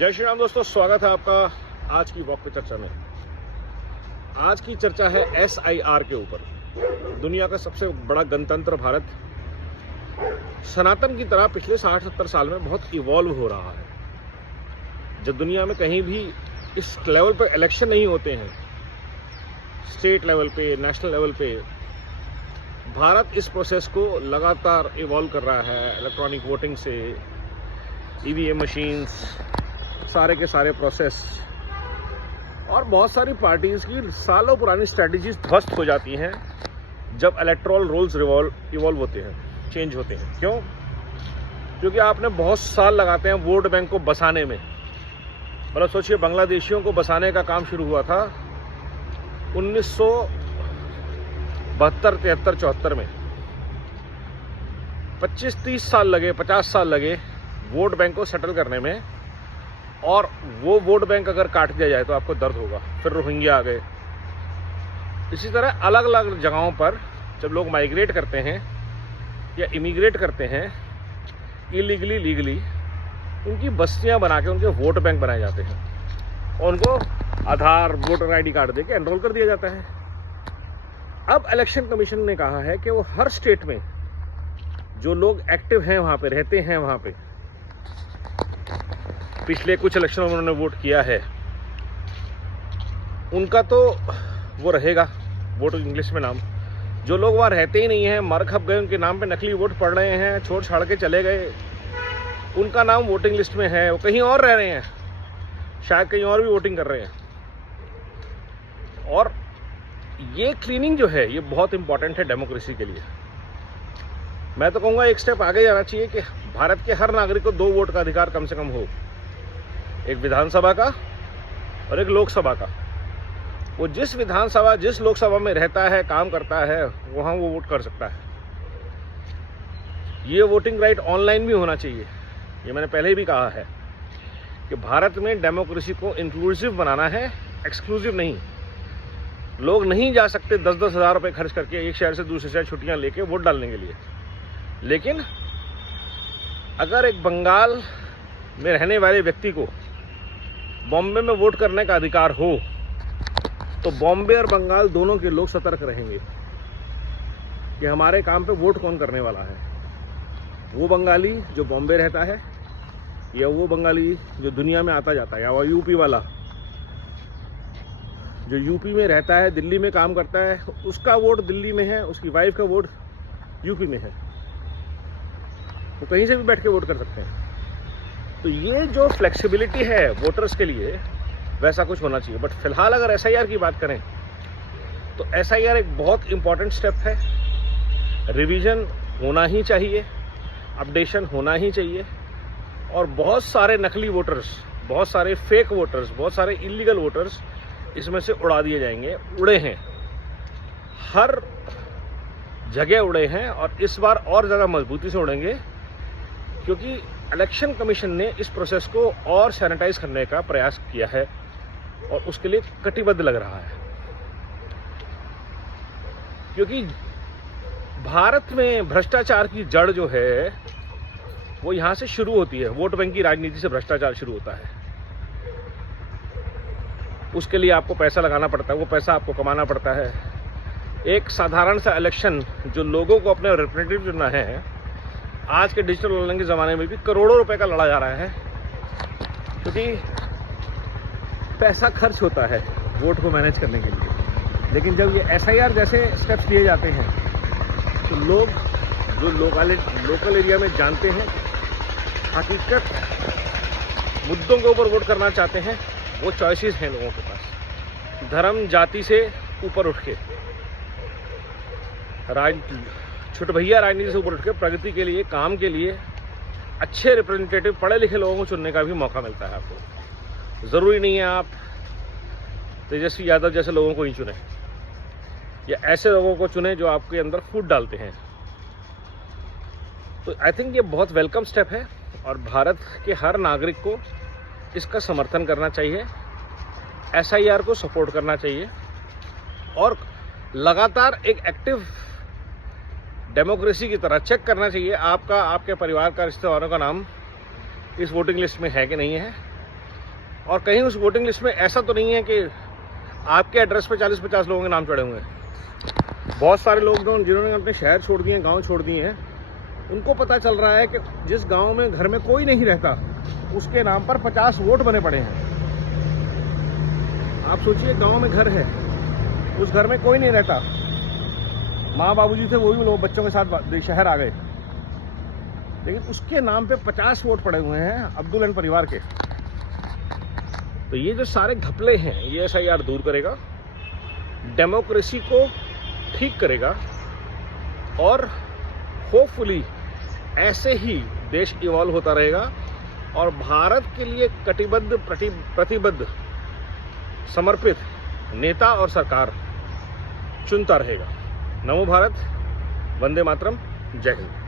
जय श्री राम दोस्तों, स्वागत है आपका आज की वॉक पे चर्चा में। आज की चर्चा है SIR के ऊपर। दुनिया का सबसे बड़ा गणतंत्र भारत सनातन की तरह पिछले 60-70 साल में बहुत इवॉल्व हो रहा है। जब दुनिया में कहीं भी इस लेवल पर इलेक्शन नहीं होते हैं, स्टेट लेवल पे, नेशनल लेवल पे, भारत इस प्रोसेस को लगातार इवॉल्व कर रहा है। इलेक्ट्रॉनिक वोटिंग से EVM मशीन्स, सारे के सारे प्रोसेस, और बहुत सारी पार्टीज की सालों पुरानी स्ट्रैटेजीज ध्वस्त हो जाती हैं जब इलेक्टोरल रोल्स इवॉल्व होते हैं, चेंज होते हैं। क्यों? क्योंकि आपने बहुत साल लगाते हैं वोट बैंक को बसाने में। मतलब सोचिए, बांग्लादेशियों को बसाने का काम शुरू हुआ था 1972, 73, 74 में। 25-30 साल लगे, 50 साल लगे वोट बैंक को सेटल करने में। और वो वोट बैंक अगर काट दिया जाए तो आपको दर्द होगा। फिर रोहिंग्या आ गए। इसी तरह अलग अलग जगहों पर जब लोग माइग्रेट करते हैं या इमिग्रेट करते हैं इलीगली, लीगली, उनकी बस्तियां बना के उनके वोट बैंक बनाए जाते हैं और उनको आधार, वोटर ID कार्ड दे के एनरोल कर दिया जाता है। अब इलेक्शन कमीशन ने कहा है कि वो हर स्टेट में जो लोग एक्टिव हैं, वहाँ पे रहते हैं, वहाँ पे पिछले कुछ इलेक्शन में उन्होंने वोट किया है, उनका तो वो रहेगा वोट इंग्लिश में नाम। जो लोग वहाँ रहते ही नहीं हैं, मर खप गए, उनके नाम पे नकली वोट पड़ रहे हैं, छोड़ छाड़ के चले गए, उनका नाम वोटिंग लिस्ट में है, वो कहीं और रह रहे हैं, शायद कहीं और भी वोटिंग कर रहे हैं। और ये क्लीनिंग जो है ये बहुत इंपॉर्टेंट है डेमोक्रेसी के लिए। मैं तो कहूँगा एक स्टेप आगे जाना चाहिए कि भारत के हर नागरिक को 2 वोट का अधिकार कम से कम हो, एक विधानसभा का और एक लोकसभा का। वो जिस विधानसभा, जिस लोकसभा में रहता है, काम करता है, वहाँ वो वोट कर सकता है। ये वोटिंग राइट ऑनलाइन भी होना चाहिए। ये मैंने पहले भी कहा है कि भारत में डेमोक्रेसी को इंक्लूसिव बनाना है, एक्सक्लूसिव नहीं। लोग नहीं जा सकते 10-10 हज़ार रुपये खर्च करके एक शहर से दूसरे शहर छुट्टियाँ लेके वोट डालने के लिए। लेकिन अगर एक बंगाल में रहने वाले व्यक्ति को बॉम्बे में वोट करने का अधिकार हो तो बॉम्बे और बंगाल दोनों के लोग सतर्क रहेंगे कि हमारे काम पे वोट कौन करने वाला है। वो बंगाली जो बॉम्बे रहता है या वो बंगाली जो दुनिया में आता जाता है, या वो यूपी वाला जो यूपी में रहता है, दिल्ली में काम करता है, उसका वोट दिल्ली में है, उसकी वाइफ का वोट यूपी में है, वो कहीं से भी बैठ के वोट कर सकते हैं। तो ये जो फ्लेक्सिबिलिटी है वोटर्स के लिए, वैसा कुछ होना चाहिए। बट फिलहाल अगर SIR की बात करें तो SIR एक बहुत इंपॉर्टेंट स्टेप है। रिवीजन होना ही चाहिए, अपडेशन होना ही चाहिए, और बहुत सारे नकली वोटर्स, बहुत सारे फेक वोटर्स, बहुत सारे इलीगल वोटर्स इसमें से उड़ा दिए जाएंगे। उड़े हैं, हर जगह उड़े हैं, और इस बार और ज़्यादा मजबूती से उड़ेंगे क्योंकि इलेक्शन कमीशन ने इस प्रोसेस को और सैनिटाइज करने का प्रयास किया है और उसके लिए कटिबद्ध लग रहा है। क्योंकि भारत में भ्रष्टाचार की जड़ जो है वो यहाँ से शुरू होती है। वोट बैंक की राजनीति से भ्रष्टाचार शुरू होता है। उसके लिए आपको पैसा लगाना पड़ता है, वो पैसा आपको कमाना पड़ता है। एक साधारण सा इलेक्शन जो लोगों को अपने रिप्रेजेंटेटिव चुनना है, आज के डिजिटल ऑनलाइन के ज़माने में भी करोड़ों रुपए का लड़ा जा रहा है, क्योंकि पैसा खर्च होता है वोट को मैनेज करने के लिए। लेकिन जब ये SIR जैसे स्टेप्स लिए जाते हैं तो लोग जो लोकल एरिया में जानते हैं, हकीकत मुद्दों के ऊपर वोट करना चाहते हैं, वो चॉइसेस हैं लोगों के पास। धर्म जाति से ऊपर उठ के, छोटे भैया राजनीति से ऊपर उठ के प्रगति के लिए, काम के लिए अच्छे रिप्रेजेंटेटिव, पढ़े लिखे लोगों को चुनने का भी मौका मिलता है आपको। ज़रूरी नहीं है आप तेजस्वी यादव जैसे लोगों को ही चुने, या ऐसे लोगों को चुने जो आपके अंदर फूट डालते हैं। तो आई थिंक ये बहुत वेलकम स्टेप है और भारत के हर नागरिक को इसका समर्थन करना चाहिए, SIR को सपोर्ट करना चाहिए, और लगातार एक एक्टिव डेमोक्रेसी की तरह चेक करना चाहिए आपका, आपके परिवार का, रिश्तेदारों का नाम इस वोटिंग लिस्ट में है कि नहीं है। और कहीं उस वोटिंग लिस्ट में ऐसा तो नहीं है कि आपके एड्रेस पे 40-50 लोगों के नाम चढ़े हुए हैं। बहुत सारे लोग जिन्होंने अपने शहर छोड़ दिए, गांव छोड़ दिए हैं, उनको पता चल रहा है कि जिस गांव में घर में कोई नहीं रहता उसके नाम पर 50 वोट बने पड़े हैं। आप सोचिए, गांव में घर है, उस घर में कोई नहीं रहता, माँ बाबूजी थे वो भी लोग बच्चों के साथ शहर आ गए, लेकिन उसके नाम पे 50 वोट पड़े हुए हैं अब्दुल एंड परिवार के। तो ये जो सारे घपले हैं ये SIR दूर करेगा, डेमोक्रेसी को ठीक करेगा और होपफुली ऐसे ही देश इवॉल्व होता रहेगा और भारत के लिए कटिबद्ध प्रतिबद्ध समर्पित नेता और सरकार चुनता रहेगा। नमो भारत, वंदे मातरम, जय हिंद।